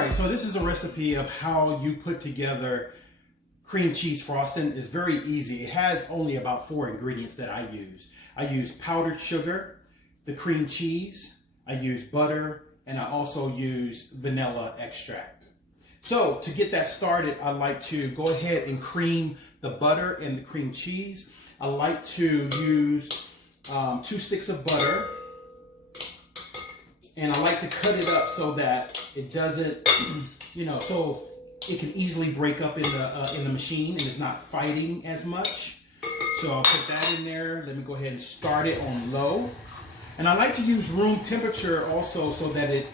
Alright, so this is a recipe of how you put together cream cheese frosting. It's very easy. It has only about 4 ingredients that I use. I use powdered sugar, the cream cheese, I use butter, and I also use vanilla extract. So to get that started, I like to go ahead and cream the butter and the cream cheese. I like to use 2 sticks of butter. And I like to cut it up so that it doesn't, so it can easily break up in the machine and it's not fighting as much. So I'll put that in there. Let me go ahead and start it on low. And I like to use room temperature also so that it,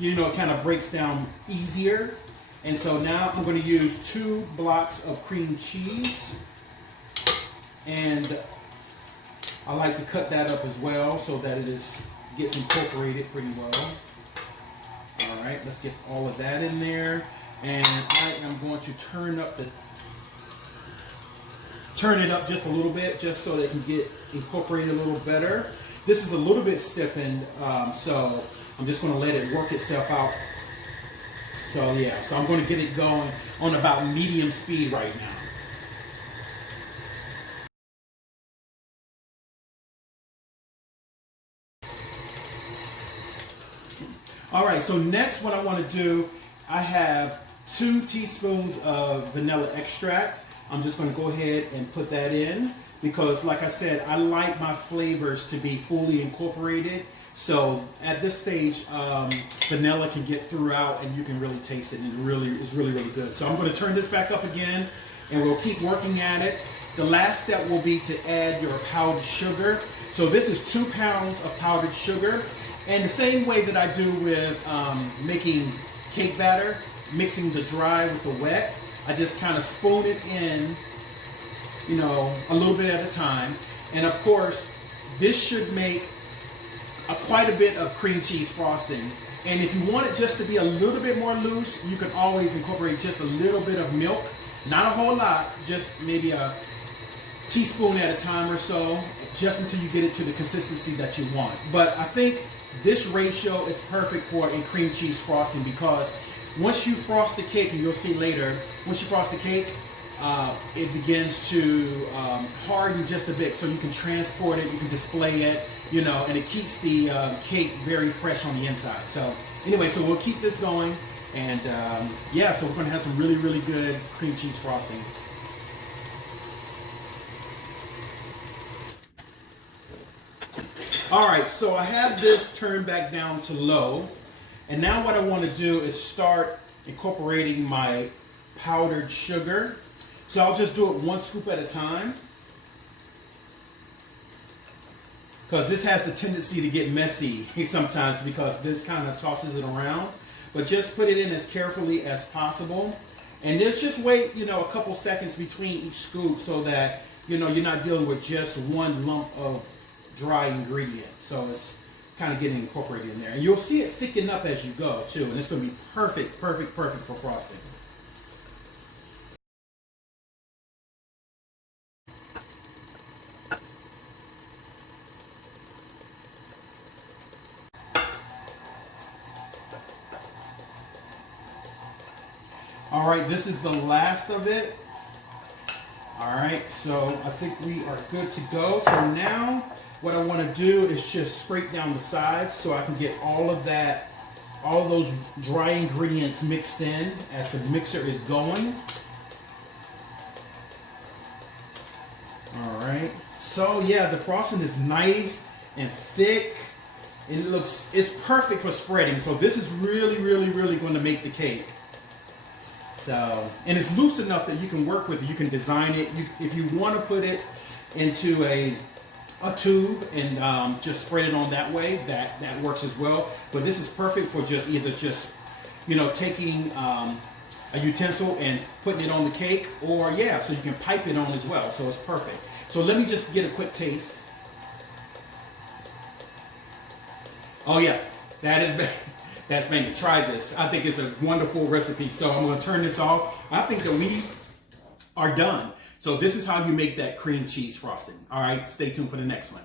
kind of breaks down easier. And so now I'm going to use 2 blocks of cream cheese. And I like to cut that up as well so that it gets incorporated pretty well. All right, let's get all of that in there. And I am going to turn it up just a little bit, just so that it can get incorporated a little better. This is a little bit stiffened, so I'm just going to let it work itself out. So yeah, so I'm going to get it going on about medium speed right now. All right, so next what I want to do, I have 2 teaspoons of vanilla extract. I'm just going to go ahead and put that in because, like I said, I like my flavors to be fully incorporated. So at this stage, vanilla can get throughout and you can really taste it, and it's really good. So I'm going to turn this back up again and we'll keep working at it. The last step will be to add your powdered sugar. So this is 2 pounds of powdered sugar. And the same way that I do with making cake batter, mixing the dry with the wet, I just kind of spoon it in, a little bit at a time. And of course, this should make quite a bit of cream cheese frosting. And if you want it just to be a little bit more loose, you can always incorporate just a little bit of milk. Not a whole lot, just maybe a teaspoon at a time or so, just until you get it to the consistency that you want. But I think this ratio is perfect for a cream cheese frosting because once you frost the cake, and you'll see later, once you frost the cake, it begins to harden just a bit so you can transport it, you can display it, and it keeps the cake very fresh on the inside. So anyway, so we'll keep this going, and yeah, so we're going to have some really good cream cheese frosting. All right, so I have this turned back down to low, and now what I want to do is start incorporating my powdered sugar. So I'll just do it 1 scoop at a time, because this has the tendency to get messy sometimes because this kind of tosses it around. But just put it in as carefully as possible, and just wait, a couple seconds between each scoop so that you're not dealing with just one lump of dry ingredient. So it's kind of getting incorporated in there. And you'll see it thicken up as you go too. And it's going to be perfect for frosting. All right, this is the last of it. All right, so I think we are good to go. So now what I want to do is just scrape down the sides so I can get all of those dry ingredients mixed in as the mixer is going. All right, so yeah, the frosting is nice and thick, and it's perfect for spreading. So this is really going to make the cake. So, and it's loose enough that you can work with it. You can design it. If you want to put it into a tube and just spread it on that way, that works as well. But this is perfect for either taking a utensil and putting it on the cake, or yeah, so you can pipe it on as well. So it's perfect. So let me just get a quick taste. Oh yeah, that's banging. Try this. I think it's a wonderful recipe. So I'm going to turn this off. I think that we are done. So this is how you make that cream cheese frosting. All right, stay tuned for the next one.